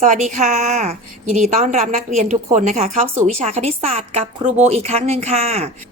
สวัสดีค่ะ ยินดีต้อนรับนักเรียนทุกคนนะคะ เข้าสู่วิชาคณิตศาสตร์กับครูโบอีกครั้งหนึ่งค่ะ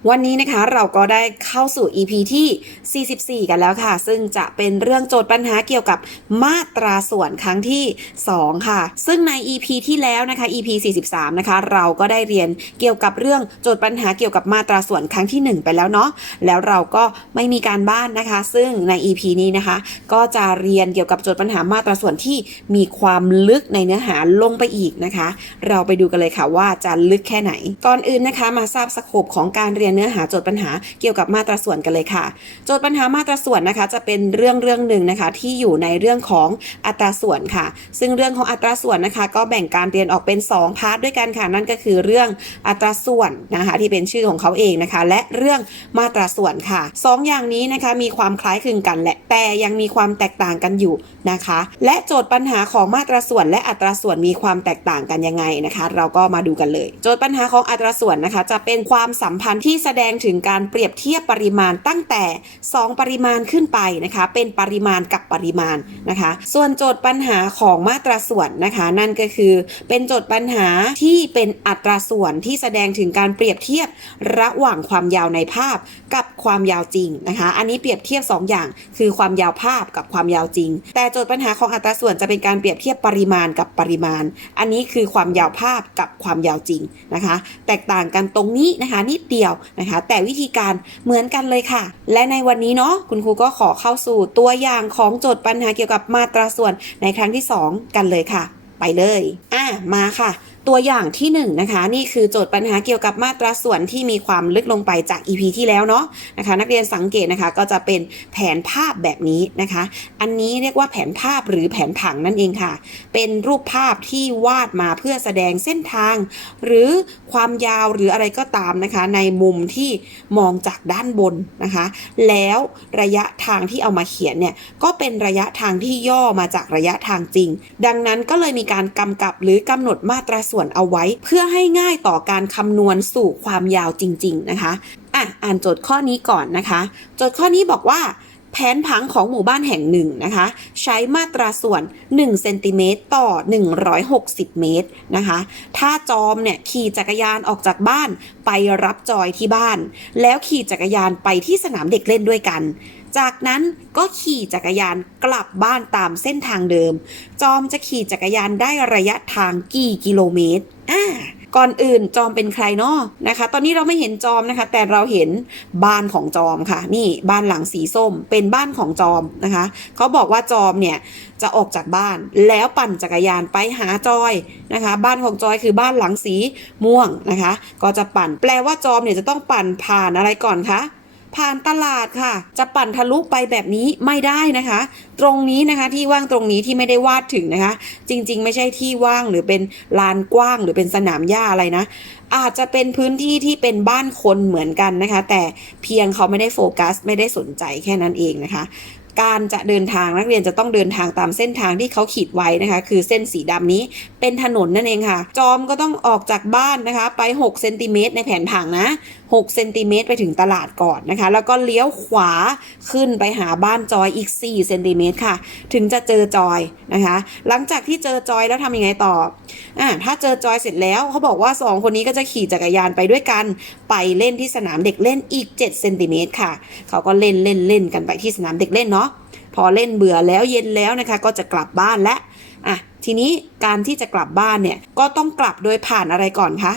วันนี้นะคะเราก็ได้เข้าสู่ EP ที่ 44 กันแล้วค่ะ ซึ่งจะเป็นเรื่องโจทย์ปัญหาเกี่ยวกับมาตราส่วนครั้งที่ 2 ค่ะ ซึ่งใน EP ที่แล้วนะคะ EP 43 นะคะ เราก็ได้เรียนเกี่ยวกับเรื่องโจทย์ปัญหาเกี่ยวกับมาตราส่วนครั้งที่ 1 ไปแล้วเนาะแล้วเราก็ไม่มีการบ้านนะคะ ซึ่งใน EP นี้นะคะ ก็จะเรียนเกี่ยวกับโจทย์ปัญหามาตราส่วนที่มีความลึกในเนื้อหาลงไปอีกนะคะ เราไปดูกันเลยค่ะว่าจะลึกแค่ไหน ก่อนอื่นนะคะมาทราบสโคปของการเรียนเนื้อหาโจทย์ปัญหาเกี่ยวกับมาตราส่วนกันเลยค่ะ โจทย์ปัญหามาตราส่วนนะคะ จะเป็นเรื่องเรื่องหนึ่งนะคะ ที่อยู่ในเรื่องของอัตราส่วนค่ะ ซึ่งเรื่องของอัตราส่วนนะคะ ก็แบ่งการเรียนออกเป็น 2 พาร์ทด้วยกันค่ะ นั่นก็คือเรื่องอัตราส่วนนะคะที่เป็นชื่อของเขาเองนะคะ และเรื่องมาตราส่วนค่ะสองอย่างนี้นะคะมีความคล้ายคลึงกันแหละแต่ยังมีความแตกต่างกันอยู่นะคะ และโจทย์ปัญหาของมาตราส่วนและอัตราส่วนมีความแตกต่างกันยังไงนะคะ เราก็มาดูกันเลย โจทย์ปัญหาของอัตราส่วนนะคะ จะเป็นความสัมพันธ์ที่แสดงถึงการเปรียบเทียบปริมาณตั้งแต่ 2 ปริมาณขึ้นไปนะคะ เป็นปริมาณกับปริมาณนะคะ ส่วนโจทย์ปัญหาของมาตราส่วนนะคะ นั่นก็คือเป็นโจทย์ปัญหาที่เป็นอัตราส่วนที่แสดงถึงการเปรียบเทียบระหว่างความยาวในภาพกับความยาวจริงนะคะ อันนี้เปรียบเทียบ 2 อย่าง คือความยาวภาพกับความยาวจริง แต่โจทย์ปัญหาของอัตราส่วนจะเป็นการเปรียบเทียบปริมาณกับปริมาณ อันนี้คือความยาวภาพกับความยาวจริงนะคะ แตกต่างกันตรงนี้นะคะนิดเดียวนะคะ แต่วิธีการเหมือนกันเลยค่ะ และในวันนี้เนาะคุณครูก็ขอเข้าสู่ตัวอย่างของโจทย์ปัญหาเกี่ยวกับมาตราส่วนในครั้งที่ 2 กันเลยค่ะ ไปเลย อะมาค่ะ ตัวอย่างที่1นงนะคะนี่คือโจทย์ปัญหาเกี่ยวกับมาตราส่วนที่มีความลึกลงไปจาก EP ที่แล้วเนาะนะคะนักเรียนสังเกตนะคะก็จะเป็นแผนภาพแบบนี้นะคะ อันนี้เรียกว่าแผนภาพหรือแผนผังนั่นเองค่ะ เป็นรูปภาพที่วาดมาเพื่อแสดงเส้นทาง หรือความยาวหรืออะไรก็ตามนะคะ ในมุมที่มองจากด้านบนนะคะ แล้วระยะทางที่เอามาเขียนเนี่ยก็เป็นระยะทางที่ย่อมาจากระยะทางจริง ดังนั้นก็เลยมีการกำกับหรือกำหนดมาตราส่วนเอาไว้ เพื่อให้ง่ายต่อการคำนวณสู่ความยาวจริง ๆ นะคะอะอ่านโจทย์ข้อนี้ก่อนนะคะ โจทย์ข้อนี้บอกว่าแผนผังของหมู่บ้านแห่งหนึ่งนะคะ ใช้มาตราส่วน 1 เซนติเมตรต่อ 160 เมตรนะคะ ถ้าจอมเนี่ยขี่จักรยานออกจากบ้านไปรับจอยที่บ้าน แล้วขี่จักรยานไปที่สนามเด็กเล่นด้วยกัน จากนั้นก็ขี่จักรยานกลับบ้านตามเส้นทางเดิม จอมจะขี่จักรยานได้ระยะทางกี่กิโลเมตรอ่าก่อนอื่นจอมเป็นใครเนาะนะคะ ตอนนี้เราไม่เห็นจอมนะคะ แต่เราเห็นบ้านของจอมค่ะ นี่บ้านหลังสีส้มเป็นบ้านของจอมนะคะเขาบอกว่าจอมเนี่ยจะออกจากบ้านแล้วปั่นจักรยานไปหาจอยนะคะ บ้านของจอยคือบ้านหลังสีม่วงนะคะ ก็จะปั่นแปลว่าจอมเนี่ยจะต้องปั่นผ่านอะไรก่อนคะ ผ่านตลาดค่ะ จะปั่นทะลุไปแบบนี้ไม่ได้นะคะ ตรงนี้นะคะที่ว่างตรงนี้ที่ไม่ได้วาดถึงนะคะ จริงๆ ไม่ใช่ที่ว่างหรือเป็นลานกว้างหรือเป็นสนามหญ้าอะไรนะ อาจจะเป็นพื้นที่ที่เป็นบ้านคนเหมือนกันนะคะ แต่เพียงเขาไม่ได้โฟกัส ไม่ได้สนใจแค่นั้นเองนะคะ การจะเดินทางนักเรียนจะต้องเดินทางตามเส้นทางที่เขาขีดไว้นะคะ คือเส้นสีดำนี้เป็นถนนนั่นเองค่ะ จอมก็ต้องออกจากบ้านนะคะ ไป6เซนติเมตรในแผนผังนะ6เซนติเมตรไปถึงตลาดก่อนนะคะ แล้วก็เลี้ยวขวาขึ้นไปหาบ้านจอยอีก4เซนติเมตรค่ะ ถึงจะเจอจอยนะคะ หลังจากที่เจอจอยแล้วทำยังไงต่อ อ่าถ้าเจอจอยเสร็จแล้วเขาบอกว่า 2 คนนี้ก็จะขี่จักรยานไปด้วยกัน ไปเล่นที่สนามเด็กเล่นอีก7เซนติเมตรค่ะ เขาก็เล่นเล่นเล่นกันไปที่สนามเด็กเล่นเนาะพอเล่นเบื่อแล้วเย็นแล้วนะคะ ก็จะกลับบ้านและอะทีนี้การที่จะกลับบ้านเนี่ยก็ต้องกลับโดยผ่านอะไรก่อนคะ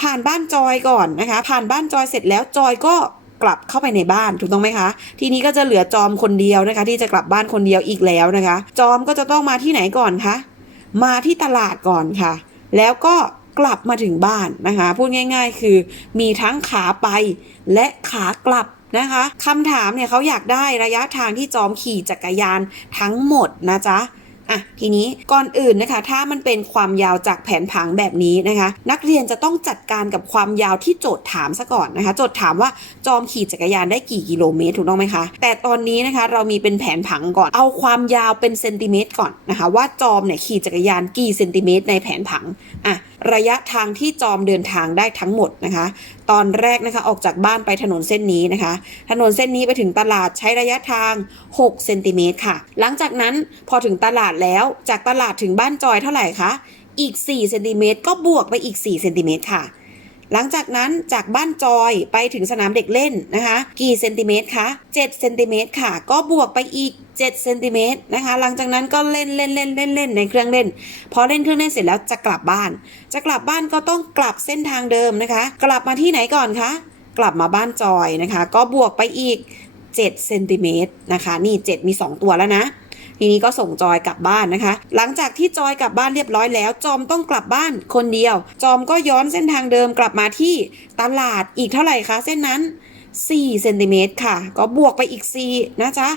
ผ่านบ้านจอยก่อนนะคะ ผ่านบ้านจอยเสร็จแล้วจอยก็กลับเข้าไปในบ้านถูกต้องไหมคะ ทีนี้ก็จะเหลือจอมคนเดียวนะคะ ที่จะกลับบ้านคนเดียวอีกแล้วนะคะ จอมก็จะต้องมาที่ไหนก่อนคะ มาที่ตลาดก่อนค่ะ แล้วก็กลับมาถึงบ้านนะคะ พูดง่าย ๆ คือมีทั้งขาไปและขากลับนะคะคำถามเนี่ยเขาอยากได้ระยะทางที่จอมขี่จักรยานทั้งหมดนะจ๊ะ อะทีนี้ก่อนอื่นนะคะ ถ้ามันเป็นความยาวจากแผนผังแบบนี้นะคะ นักเรียนจะต้องจัดการกับความยาวที่โจทย์ถามซะก่อนนะคะ โจทย์ถามว่าจอมขี่จักรยานได้กี่กิโลเมตรถูกต้องไหมคะ แต่ตอนนี้นะคะเรามีเป็นแผนผังก่อน เอาความยาวเป็นเซนติเมตรก่อนนะคะ ว่าจอมเนี่ยขี่จักรยานกี่เซนติเมตรในแผนผังอะ ระยะทางที่จอมเดินทางได้ทั้งหมดนะคะ ตอนแรกนะคะออกจากบ้านไปถนนเส้นนี้นะคะ ถนนเส้นนี้ไปถึงตลาดใช้ระยะทาง 6 เซนติเมตรค่ะ หลังจากนั้นพอถึงตลาดแล้วจากตลาดถึงบ้านจอยเท่าไหร่คะ อีก 4 เซนติเมตรก็บวกไปอีก 4 เซนติเมตรค่ะ หลังจากนั้นจากบ้านจอยไปถึงสนามเด็กเล่นนะคะ กี่เซนติเมตรคะ7เซนติเมตรค่ะ ก็บวกไปอีก7เซนติเมตรนะคะ หลังจากนั้นก็เล่นเล่นเล่นเล่นเล่นในเครื่องเล่น พอเล่นเครื่องเล่นเสร็จแล้วจะกลับบ้าน จะกลับบ้านก็ต้องกลับเส้นทางเดิมนะคะ กลับมาที่ไหนก่อนคะ กลับมาบ้านจอยนะคะ ก็บวกไปอีก7เซนติเมตรนะคะ นี่ 7 มี 2 ตัวแล้วนะ ทีนี้ก็ส่งจอยกลับบ้านนะคะ หลังจากที่จอยกลับบ้านเรียบร้อยแล้ว จอมต้องกลับบ้านคนเดียว จอมก็ย้อนเส้นทางเดิมกลับมาที่ตลาดอีกเท่าไหร่คะเส้นนั้น4เซนติเมตรค่ะ ก็บวกไปอีก 4 นะจ๊ะ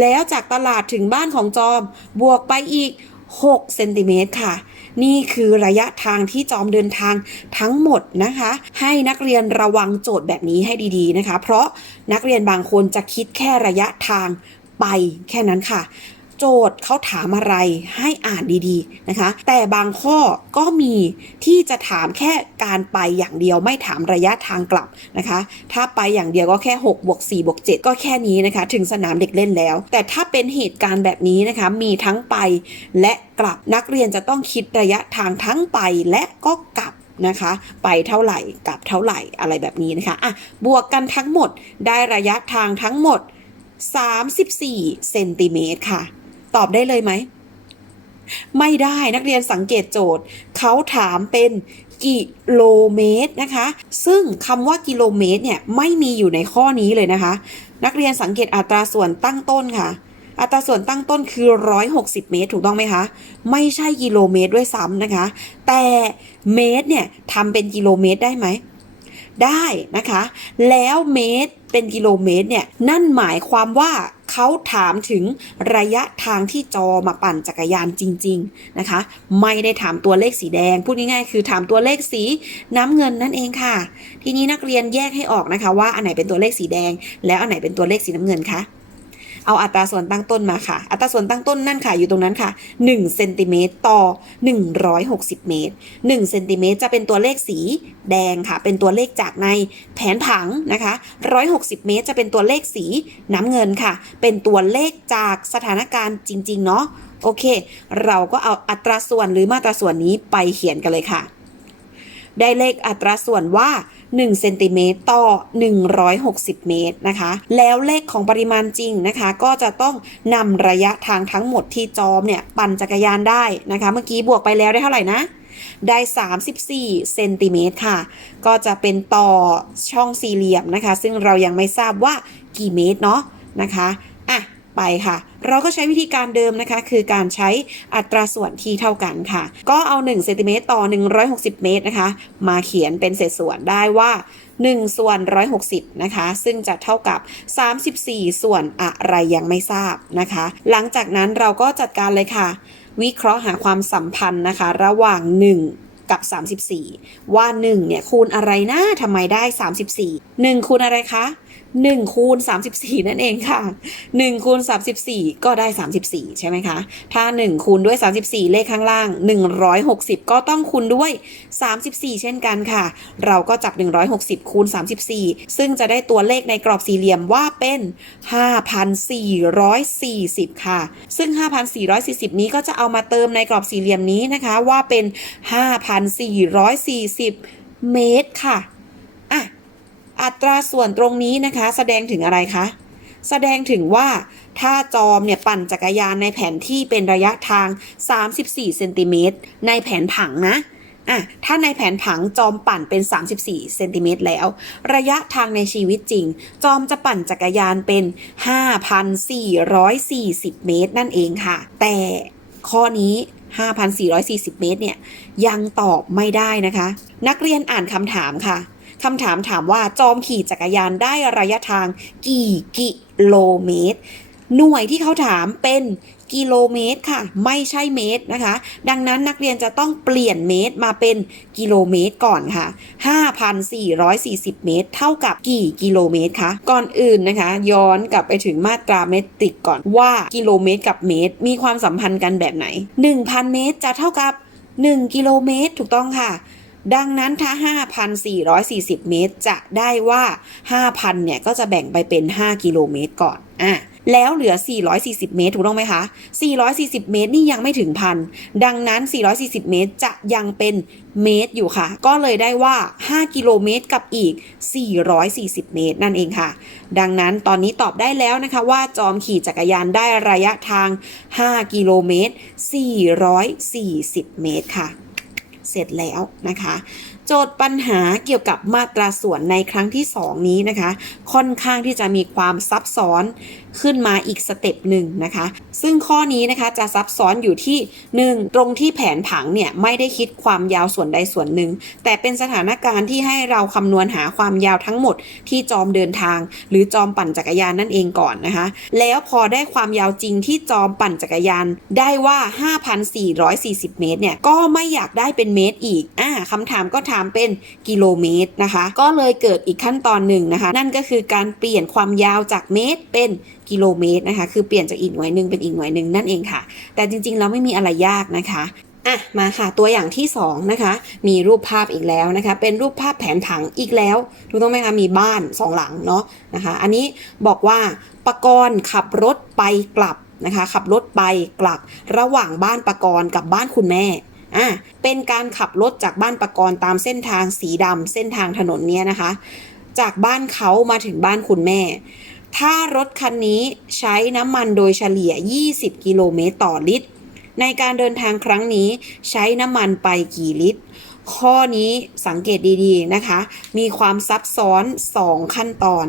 แล้วจากตลาดถึงบ้านของจอม บวกไปอีก6เซนติเมตรค่ะ นี่คือระยะทางที่จอมเดินทางทั้งหมดนะคะ ให้นักเรียนระวังโจทย์แบบนี้ให้ดีๆนะคะ เพราะนักเรียนบางคนจะคิดแค่ระยะทางไปแค่นั้นค่ะ โจทย์เขาถามอะไรให้อ่านดีๆนะคะ แต่บางข้อก็มีที่จะถามแค่การไปอย่างเดียวไม่ถามระยะทางกลับนะคะ ถ้าไปอย่างเดียวก็แค่6บวก4บวก7ก็แค่นี้นะคะ ถึงสนามเด็กเล่นแล้ว แต่ถ้าเป็นเหตุการณ์แบบนี้นะคะ มีทั้งไปและกลับนักเรียนจะต้องคิดระยะทางทั้งไปและก็กลับนะคะ ไปเท่าไหร่กลับเท่าไหร่อะไรแบบนี้นะคะอะบวกกันทั้งหมดได้ระยะทางทั้งหมด 34เซนติเมตรค่ะ ตอบได้เลยไหม ไม่ได้นักเรียนสังเกตโจทย์ เขาถามเป็นกิโลเมตรนะคะ ซึ่งคำว่ากิโลเมตรเนี่ยไม่มีอยู่ในข้อนี้เลยนะคะ นักเรียนสังเกตอัตราส่วนตั้งต้นค่ะ อัตราส่วนตั้งต้นคือ 160 เมตร ถูกต้องไหมคะ ไม่ใช่กิโลเมตรด้วยซ้ำนะคะ แต่เมตรเนี่ยทำเป็นกิโลเมตรได้ไหม ได้นะคะ แล้วเมตรเป็นกิโลเมตรเนี่ยนั่นหมายความว่า เขาถามถึงระยะทางที่จอมาปั่นจักรยานจริง ๆนะคะ ไม่ได้ถามตัวเลขสีแดง พูดง่ายๆ คือถามตัวเลขสีน้ำเงินนั่นเองค่ะ ทีนี้นักเรียนแยกให้ออกนะคะว่าอันไหนเป็นตัวเลขสีแดง แล้วอันไหนเป็นตัวเลขสีน้ำเงินคะ เอาอัตราส่วนตั้งต้นมาค่ะ อัตราส่วนตั้งต้นนั่นค่ะ อยู่ตรงนั้นค่ะ1เซนติเมตรต่อ 160 เมตร1เซนติเมตรจะเป็นตัวเลขสีแดงค่ะ เป็นตัวเลขจากในแผนผังนะคะ 160 เมตรจะเป็นตัวเลขสีน้ำเงินค่ะ เป็นตัวเลขจากสถานการณ์จริง ๆ เนาะโอเค เราก็เอาอัตราส่วนหรือมาตราส่วนนี้ไปเขียนกันเลยค่ะ ได้เลขอัตราส่วนว่า1เซนติเมตรต่อ 160 เมตรนะคะ แล้วเลขของปริมาณจริงนะคะ ก็จะต้องนำระยะทางทั้งหมดที่จอมเนี่ยปั่นจักรยานได้นะคะ เมื่อกี้บวกไปแล้วได้เท่าไหร่นะได้ 34 เซนติเมตรค่ะ ก็จะเป็นต่อช่องสี่เหลี่ยมนะคะ ซึ่งเรายังไม่ทราบว่ากี่เมตรเนาะนะคะ อะ ไปค่ะ เราก็ใช้วิธีการเดิมนะคะ คือการใช้อัตราส่วนที่เท่ากันค่ะ ก็เอา1เซนติเมตรต่อ 160 เมตรนะคะ มาเขียนเป็นเศษส่วนได้ว่า 1 ส่วน 160 นะคะ ซึ่งจะเท่ากับ 34 ส่วนอะไรยังไม่ทราบนะคะ หลังจากนั้นเราก็จัดการเลยค่ะ วิเคราะห์หาความสัมพันธ์นะคะ ระหว่าง 1กับ 34 ว่า 1 เนี่ย คูณอะไรนะทำไมได้ 34 1 คูณอะไรคะ 1คูณ34 นั่นเองค่ะ1คูณ34 ก็ได้ 34 ใช่ไหมคะ ถ้า 1 คูณด้วย 34 เลขข้างล่าง 160 ก็ต้องคูณด้วย 34 เช่นกันค่ะ เราก็จับ 160 คูณ 34 ซึ่งจะได้ตัวเลขในกรอบสี่เหลี่ยมว่าเป็น 5,440 ค่ะ ซึ่ง 5,440 นี้ก็จะเอามาเติมในกรอบสี่เหลี่ยมนี้นะคะว่าเป็น 5,440 เมตรค่ะอะ อัตราส่วนตรงนี้นะคะ แสดงถึงอะไรคะ แสดงถึงว่าถ้าจอมเนี่ยปั่นจักรยานในแผนที่เป็นระยะทาง 34เซนติเมตรในแผนผังนะอะถ้าในแผนผังจอมปั่นเป็น 34เซนติเมตรแล้ว ระยะทางในชีวิตจริง จอมจะปั่นจักรยานเป็น 5,440 เมตรนั่นเองค่ะ แต่ข้อนี้ 5,440 เมตรเนี่ยยังตอบไม่ได้นะคะ นักเรียนอ่านคำถามค่ะ คำถามถามว่าจอมขี่จักรยานได้ระยะทางกี่กิโลเมตร หน่วยที่เขาถามเป็นกิโลเมตรค่ะ ไม่ใช่เมตรนะคะ ดังนั้นนักเรียนจะต้องเปลี่ยนเมตรมาเป็นกิโลเมตรก่อนค่ะ 5,440 เมตร เท่ากับกี่กิโลเมตรคะก่อนอื่นนะคะ ย้อนกลับไปถึงมาตราเมตริกก่อนว่ากิโลเมตรกับเมตร มีความสัมพันธ์กันแบบไหน 1,000 เมตรจะเท่ากับ 1 กิโลเมตร ถูกต้องค่ะ ดังนั้นถ้า 5,440 เมตร จะได้ว่า 5,000 เนี่ย ก็จะแบ่งไปเป็น 5 กิโลเมตรก่อน อะ แล้วเหลือ 440 เมตร ถูกต้องไหมคะ 440 เมตรนี่ยังไม่ถึงพัน ดังนั้น 440 เมตรจะยังเป็นเมตรอยู่ค่ะ ก็เลยได้ว่า 5 กิโลเมตรกับอีก 440 เมตร นั่นเองค่ะ ดังนั้นตอนนี้ตอบได้แล้วนะคะว่าจอมขี่จักรยานได้ระยะทาง 5 กิโลเมตร 440 เมตรค่ะ เสร็จแล้วนะคะ โจทย์ปัญหาเกี่ยวกับมาตราส่วนในครั้งที่ 2 นี้นะคะ ค่อนข้างที่จะมีความซับซ้อน ขึ้นมาอีกสเต็ปหนึ่งนะคะ ซึ่งข้อนี้นะคะจะซับซ้อนอยู่ที่ 1. ตรงที่แผนผังเนี่ยไม่ได้คิดความยาวส่วนใดส่วนหนึ่ง แต่เป็นสถานการณ์ที่ให้เราคำนวณหาความยาวทั้งหมดที่จอมเดินทาง หรือจอมปั่นจักรยานนั่นเองก่อนนะคะ แล้วพอได้ความยาวจริงที่จอมปั่นจักรยาน ได้ว่า 5,440 เมตรเนี่ยก็ไม่อยากได้เป็นเมตรอีกอ่าคำถามก็ถามเป็นกิโลเมตรนะคะ ก็เลยเกิดอีกขั้นตอนหนึ่งนะคะ นั่นก็คือการเปลี่ยนความยาวจากเมตรเป็น กิโลเมตรนะคะ คือเปลี่ยนจากอีกหน่วยหนึ่งเป็นอีกหน่วยหนึ่งนั่นเองค่ะ แต่จริงๆ แล้วไม่มีอะไรยากนะคะอะมาค่ะตัวอย่างที่2นะคะมีรูปภาพอีกแล้วนะคะ เป็นรูปภาพแผนผังอีกแล้วถูกต้องไหมคะมีบ้านสองหลังเนาะนะคะ อันนี้บอกว่าปกรณ์ขับรถไปกลับนะคะ ขับรถไปกลับระหว่างบ้านปกรณ์กับบ้านคุณแม่อะเป็นการขับรถจากบ้านปกรณ์ตามเส้นทางสีดำเส้นทางถนนเนี้ยนะคะ จากบ้านเขามาถึงบ้านคุณแม่ ถ้ารถคันนี้ใช้น้ำมันโดยเฉลี่ย 20 กิโลเมตรต่อลิตร ในการเดินทางครั้งนี้ใช้น้ำมันไปกี่ลิตร ข้อนี้สังเกตดีๆนะคะ มีความซับซ้อน 2 ขั้นตอน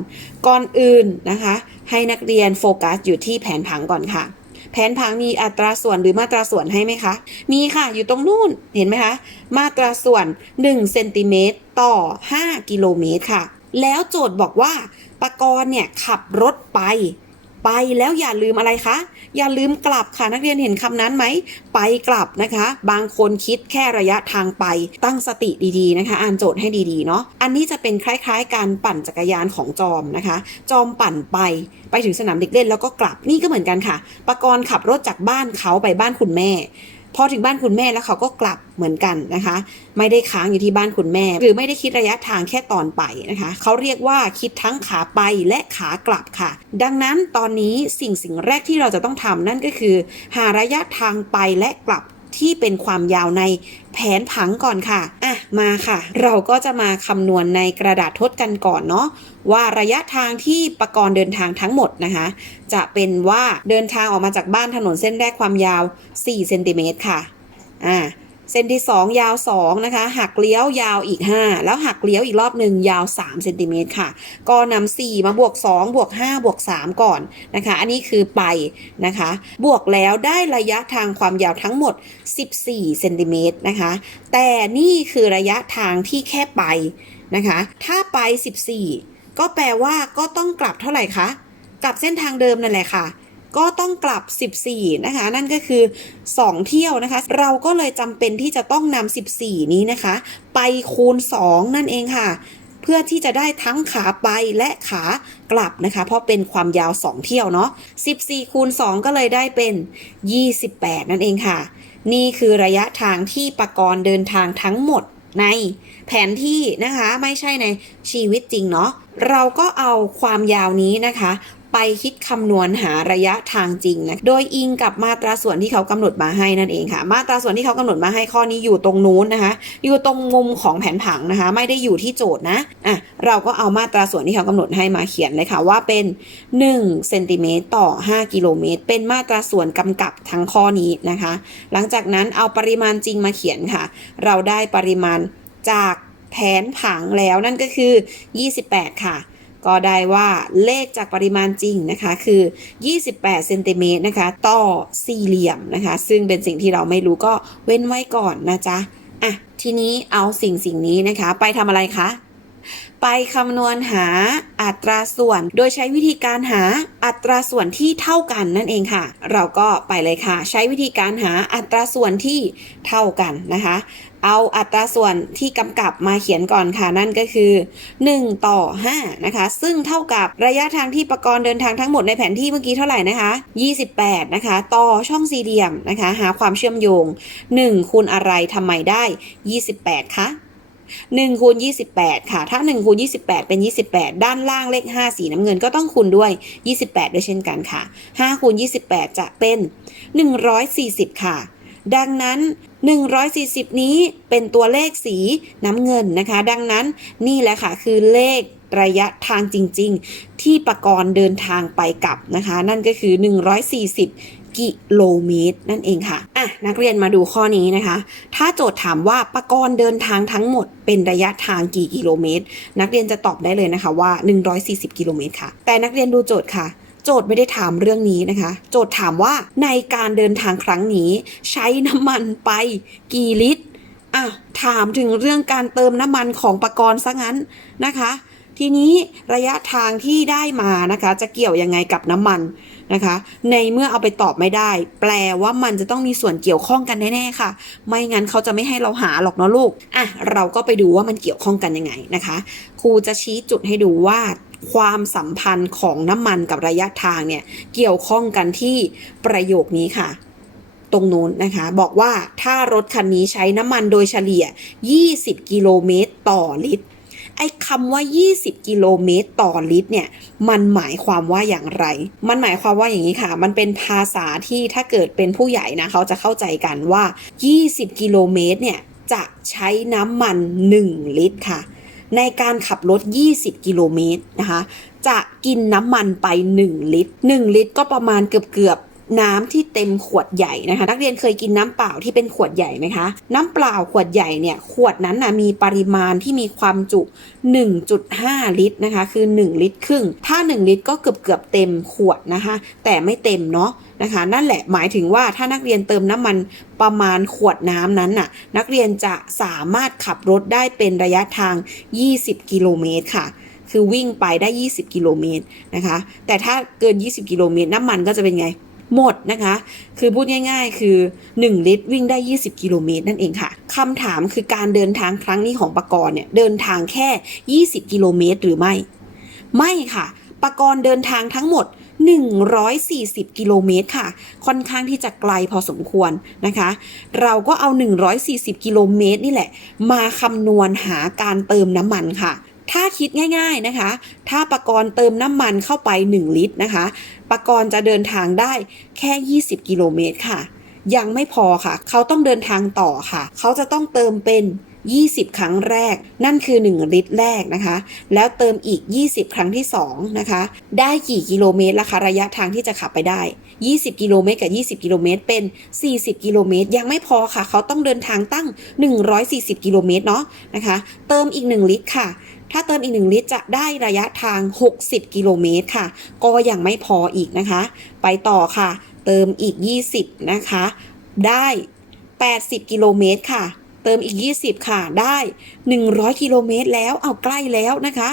ก่อนอื่นนะคะ ให้นักเรียนโฟกัสอยู่ที่แผนผังก่อนค่ะแผนผังมีอัตราส่วนหรือมาตราส่วนให้ไหมคะ มีค่ะ อยู่ตรงนู่น เห็นไหมคะ มาตราส่วน1เซนติเมตรต่อ 5 กิโลเมตรค่ะ แล้วโจทย์บอกว่า ปกรณ์เนี่ยขับรถไป ไปแล้วอย่าลืมอะไรคะ อย่าลืมกลับค่ะนักเรียนเห็นคำนั้นไหม ไปกลับนะคะ บางคนคิดแค่ระยะทางไป ตั้งสติดีๆนะคะ อ่านโจทย์ให้ดีๆเนาะ อันนี้จะเป็นคล้ายๆ การปั่นจักรยานของจอมนะคะ จอมปั่นไป ไปถึงสนามเด็กเล่นแล้วก็กลับ นี่ก็เหมือนกันค่ะ ปกรณ์ขับรถจากบ้านเขาไปบ้านคุณแม่ พอถึงบ้านคุณแม่แล้วเขาก็กลับเหมือนกันนะคะ ไม่ได้ค้างอยู่ที่บ้านคุณแม่ หรือไม่ได้คิดระยะทางแค่ตอนไปนะคะ เขาเรียกว่าคิดทั้งขาไปและขากลับค่ะ ดังนั้นตอนนี้สิ่งสิ่งแรกที่เราจะต้องทำนั่นก็คือ หาระยะทางไปและกลับที่เป็นความยาวใน แผนผังก่อนค่ะ อะ มาค่ะ เราก็จะมาคำนวณในกระดาษทดกันก่อนเนาะว่าระยะทางที่ประกรณ์เดินทางทั้งหมดนะคะ จะเป็นว่าเดินทางออกมาจากบ้านถนนเส้นแรกความยาว4เซนติเมตรค่ะ อ่า เส้นที่ 2 ยาว 2 นะคะ หักเลี้ยวยาวอีก 5 แล้วหักเลี้ยวอีกรอบหนึ่งยาว3เซนติเมตรค่ะ ก็นำ4มาบวก 2 บวก 5 บวก 3 ก่อนนะคะ อันนี้คือไปนะคะ บวกแล้วได้ระยะทางความยาวทั้งหมด 14เซนติเมตรนะคะ แต่นี่คือระยะทางที่แค่ไปนะคะ ถ้าไป 14 ก็แปลว่าก็ต้องกลับเท่าไหร่คะ กลับเส้นทางเดิมนั่นแหละค่ะ ก็ต้องกลับ 14 นะคะ นั่นก็คือ 2 เที่ยวนะคะ เราก็เลยจำเป็นที่จะต้องนำ14 นี้นะคะ ไปคูณ 2 นั่นเองค่ะ เพื่อที่จะได้ทั้งขาไปและขากลับนะคะ เพราะเป็นความยาว 2 เที่ยวเนาะ14 คูณ 2 ก็เลยได้เป็น 28 นั่นเองค่ะ นี่คือระยะทางที่ประกรณ์เดินทางทั้งหมดในแผนที่นะคะไม่ใช่ในชีวิตจริงเนาะเราก็เอาความยาวนี้นะคะ ไปคิดคำนวณหาระยะทางจริงนะ โดยอิงกับมาตราส่วนที่เขากำหนดมาให้นั่นเองค่ะ มาตราส่วนที่เขากำหนดมาให้ข้อนี้อยู่ตรงนู้นนะคะ อยู่ตรงมุมของแผนผังนะคะ ไม่ได้อยู่ที่โจทย์นะ อะ เราก็เอามาตราส่วนที่เขากำหนดให้มาเขียนเลยค่ะว่าเป็น1เซนติเมตรต่อ 5 กิโลเมตร เป็นมาตราส่วนกำกับทั้งข้อนี้นะคะ หลังจากนั้นเอาปริมาณจริงมาเขียนค่ะ เราได้ปริมาณจากแผนผังแล้วนั่นก็คือ 28 ค่ะ ก็ได้ว่าเลขจากปริมาณจริงนะคะ คือ 28เซนติเมตรนะคะ ต่อสี่เหลี่ยมนะคะ ซึ่งเป็นสิ่งที่เราไม่รู้ก็เว้นไว้ก่อนนะจ๊ะอะทีนี้เอาสิ่งสิ่งนี้นะคะ ไปทำอะไรคะ ไปคำนวณหาอัตราส่วน โดยใช้วิธีการหาอัตราส่วนที่เท่ากันนั่นเองค่ะ เราก็ไปเลยค่ะ ใช้วิธีการหาอัตราส่วนที่เท่ากันนะคะ เอาอัตราส่วนที่กำกับมาเขียนก่อนค่ะนั่นก็คือ 1 ต่อ 5 นะคะ ซึ่งเท่ากับระยะทางที่ประกรณ์เดินทางทั้งหมดในแผนที่เมื่อกี้เท่าไหร่นะคะ 28 นะคะ ต่อช่องสี่เหลี่ยมนะคะ หาความเชื่อมโยง 1 คูณอะไรทำไมได้ 28 คะ 1คูณ28 ค่ะ ถ้า1คูณ28 เป็น 28 ด้านล่างเลข 5 สีน้ำเงินก็ต้องคูณด้วย 28 ด้วยเช่นกันค่ะ5คูณ28 จะเป็น 140 ค่ะ ดังนั้น 140 นี้เป็นตัวเลขสีน้ำเงินนะคะ ดังนั้นนี่แหละค่ะคือเลขระยะทางจริง ๆ ที่ประกรณ์เดินทางไปกลับนะคะ นั่นก็คือ 140 กิโลเมตร นั่นเองค่ะอะนักเรียนมาดูข้อนี้นะคะ ถ้าโจทย์ถามว่าประกรณ์เดินทางทั้งหมดเป็นระยะทางกี่กิโลเมตร นักเรียนจะตอบได้เลยนะคะว่า 140 กิโลเมตรค่ะ แต่นักเรียนดูโจทย์ค่ะโจทย์ไม่ได้ถามเรื่องนี้นะคะ โจทย์ถามว่าในการเดินทางครั้งนี้ ใช้น้ำมันไปกี่ลิตรอะถามถึงเรื่องการเติมน้ำมันของประกรณ์ซะงั้นนะคะ ทีนี้ระยะทางที่ได้มานะคะ จะเกี่ยวยังไงกับน้ำมันนะคะ ในเมื่อเอาไปตอบไม่ได้ แปลว่ามันจะต้องมีส่วนเกี่ยวข้องกันแน่ๆค่ะ ไม่งั้นเขาจะไม่ให้เราหาหรอกเนาะลูกอะเราก็ไปดูว่ามันเกี่ยวข้องกันยังไงนะคะครูจะชี้จุดให้ดูว่าความสัมพันธ์ของน้ำมันกับระยะทางเนี่ยเกี่ยวข้องกันที่ประโยคนี้ค่ะ ตรงนู้นนะคะ บอกว่าถ้ารถคันนี้ใช้น้ำมันโดยเฉลี่ย 20 กิโลเมตรต่อลิตร อ้คำว่า 20 กิโลเมตรต่อลิตรเนี่ย มันหมายความว่าอย่างไร มันหมายความว่าอย่างนี้ค่ะ มันเป็นภาษาที่ถ้าเกิดเป็นผู้ใหญ่นะเขาจะเข้าใจกันว่า 20 กิโลเมตรเนี่ย จะใช้น้ำมัน 1 ลิตรค่ะ ในการขับรถ 20 กิโลเมตรนะคะ จะกินน้ำมันไป 1 ลิตร 1 ลิตรก็ประมาณเกือบเกือบ น้ำที่เต็มขวดใหญ่นะคะ นักเรียนเคยกินน้ำเปล่าที่เป็นขวดใหญ่ไหมคะ น้ำเปล่าขวดใหญ่เนี่ยขวดนั้นนะมีปริมาณที่มีความจุ 1.5 ลิตรนะคะคือ 1 ลิตรครึ่ง ถ้า 1 ลิตรก็เกือบเกือบเต็มขวดนะคะ แต่ไม่เต็มเนาะนะคะ นั่นแหละหมายถึงว่าถ้านักเรียนเติมน้ำมันประมาณขวดน้ำนั้นน่ะนักเรียนจะสามารถขับรถได้เป็นระยะทาง 20 กิโลเมตรค่ะคือวิ่งไปได้ 20 กิโลเมตรนะคะ แต่ถ้าเกิน 20 กิโลเมตรน้ำมันก็จะเป็นไง หมดนะคะ คือพูดง่ายๆ คือ 1 ลิตรวิ่งได้ 20 กิโลเมตรนั่นเองค่ะคำถามคือการเดินทางครั้งนี้ของปกรณ์เนี่ยเดินทางแค่ 20 กิโลเมตรหรือไม่ ไม่ค่ะปกรณ์เดินทางทั้งหมด 140 กิโลเมตรค่ะ ค่อนข้างที่จะไกลพอสมควรนะคะ เราก็เอา 140 กิโลเมตรนี่แหละ มาคำนวณหาการเติมน้ำมันค่ะถ้าคิดง่าย ๆนะคะ ถ้าปกรณ์เติมน้ำมันเข้าไป 1 ลิตรนะคะ ปกรณ์จะเดินทางได้แค่ 20 กิโลเมตรค่ะ ยังไม่พอค่ะ เขาต้องเดินทางต่อค่ะ เขาจะต้องเติมเป็น 20 ครั้งแรก นั่นคือ 1 ลิตรแรกนะคะ แล้วเติมอีก 20 ครั้งที่2นะคะ ได้กี่กิโลเมตรล่ะคะ ระยะทางที่จะขับไปได้ 20 กิโลเมตรกับ 20 กิโลเมตร เป็น 40 กิโลเมตร ยังไม่พอค่ะ เขาต้องเดินทางตั้ง 140 กิโลเมตรเนาะนะคะ เติมอีก 1 ลิตรค่ะ ถ้าเติมอีก 1 ลิตรจะได้ระยะทาง 60 กิโลเมตรค่ะ ก็ยังไม่พออีกนะคะ ไปต่อค่ะ เติมอีก 20 นะคะ ได้ 80 กิโลเมตรค่ะเติมอีก 20 ค่ะ ได้ 100 กิโลเมตรแล้ว เอาใกล้แล้วนะคะ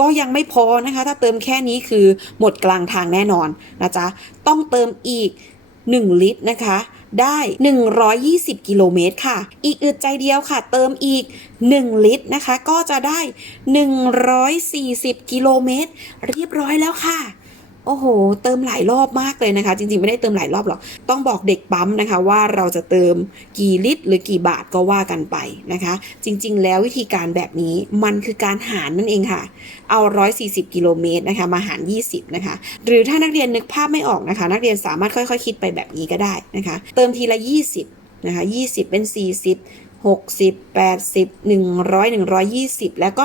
ก็ยังไม่พอนะคะ ถ้าเติมแค่นี้คือหมดกลางทางแน่นอนนะจ๊ะ ต้องเติมอีก 1 ลิตรนะคะ ได้ 120 กิโลเมตรค่ะ อีกอึดใจเดียวค่ะ เติมอีก 1 ลิตรนะคะ ก็จะได้ 140 กิโลเมตร เรียบร้อยแล้วค่ะ โอ้โห เติมหลายรอบมากเลยนะคะ จริงๆ ไม่ได้เติมหลายรอบหรอก ต้องบอกเด็กปั๊มนะคะ ว่าเราจะเติมกี่ลิตร หรือกี่บาทก็ว่ากันไปนะคะ จริง ๆ แล้ววิธีการแบบนี้มันคือการหารนั่นเองค่ะ เอา 140 กิโลเมตรนะคะมาหาร 20 นะคะ หรือถ้านักเรียนนึกภาพไม่ออกนะคะ นักเรียนสามารถค่อยๆ คิดไปแบบนี้ก็ได้นะคะ เติมทีละ 20 นะคะ 20 เป็น 40 60 80 100 120 แล้วก็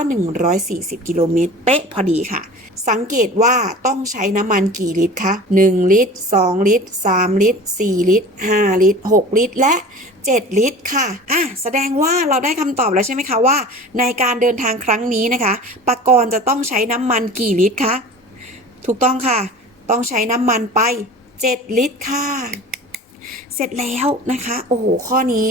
140 กิโลเมตรเป๊ะพอดีค่ะ สังเกตว่าต้องใช้น้ำมันกี่ลิตรคะ 1 ลิตร 2 ลิตร 3 ลิตร 4 ลิตร 5 ลิตร 6 ลิตร และ 7 ลิตรค่ะ อะ แสดงว่าเราได้คำตอบแล้วใช่ไหมคะว่า ในการเดินทางครั้งนี้นะคะปกรณ์จะต้องใช้น้ำมันกี่ลิตรคะ ถูกต้องค่ะ ต้องใช้น้ำมันไป 7 ลิตรค่ะ เสร็จแล้วนะคะ โอ้โห ข้อนี้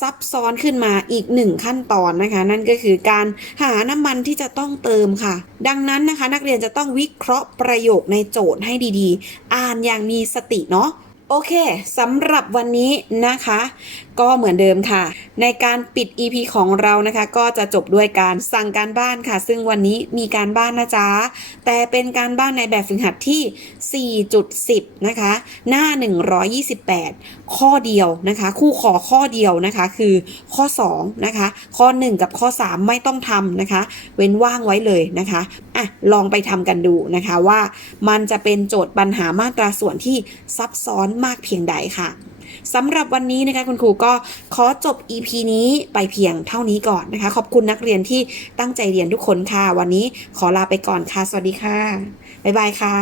ซับซ้อนขึ้นมาอีกหนึ่งขั้นตอนนะคะ นั่นก็คือการหาน้ำมันที่จะต้องเติมค่ะ ดังนั้นนะคะ นักเรียนจะต้องวิเคราะห์ประโยคในโจทย์ให้ดีๆ อ่านอย่างมีสติเนาะโอเคสำหรับวันนี้นะคะ ก็เหมือนเดิมค่ะ ในการปิด EP ของเรานะคะ ก็จะจบด้วยการสั่งการบ้านค่ะ ซึ่งวันนี้มีการบ้านนะจ๊ะ แต่เป็นการบ้านในแบบฝึกหัดที่ 4.10 นะคะ หน้า 128 ข้อเดียวนะคะ คู่ขอข้อเดียวนะคะ คือข้อ 2 นะคะ ข้อ 1 กับข้อ 3 ไม่ต้องทำนะคะ เว้นว่างไว้เลยนะคะอะลองไปทำกันดูนะคะว่ามันจะเป็นโจทย์ปัญหามาตราส่วนที่ซับซ้อนมากเพียงใดค่ะ สำหรับวันนี้นะคะคุณครูก็ขอจบ EP นี้ไปเพียงเท่านี้ก่อนนะคะ ขอบคุณนักเรียนที่ตั้งใจเรียนทุกคนค่ะ วันนี้ขอลาไปก่อนค่ะ สวัสดีค่ะ บ๊ายบายค่ะ